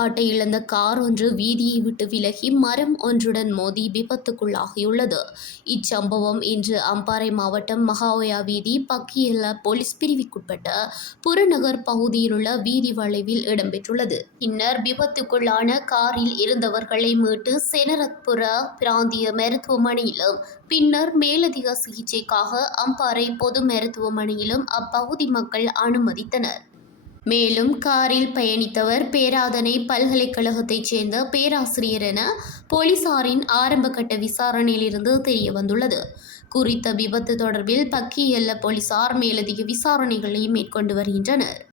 கட்டுப்பாட்டை இழந்த கார் ஒன்று வீதியை விட்டு விலகி மரம் ஒன்றுடன் மோதி விபத்துக்குள்ளாகியுள்ளது. இச்சம்பவம் இன்று அம்பாறை மாவட்டம் மகாஓயா வீதி பக்கியெல்ல போலீஸ் பிரிவுக்குட்பட்ட புறநகர் பகுதியிலுள்ள வீதி வளைவில் இடம்பெற்றுள்ளது. பின்னர் விபத்துக்குள்ளான காரில் இருந்தவர்களை மீட்டு செனரத்புர பிராந்திய மருத்துவமனையிலும் பின்னர் மேலதிக சிகிச்சைக்காக அம்பாறை பொது மருத்துவமனையிலும் அப்பகுதி மக்கள் அனுமதித்தனர். மேலும் காரில் பயணித்தவர் பேராதனை பல்கலைக்கழகத்தைச் சேர்ந்த பேராசிரியர் என போலீசாரின் ஆரம்பகட்ட விசாரணையிலிருந்து தெரியவந்துள்ளது. குறித்த விபத்து தொடர்பில் பக்கியெல்ல போலீசார் மேலதிக விசாரணைகளை மேற்கொண்டு வருகின்றனர்.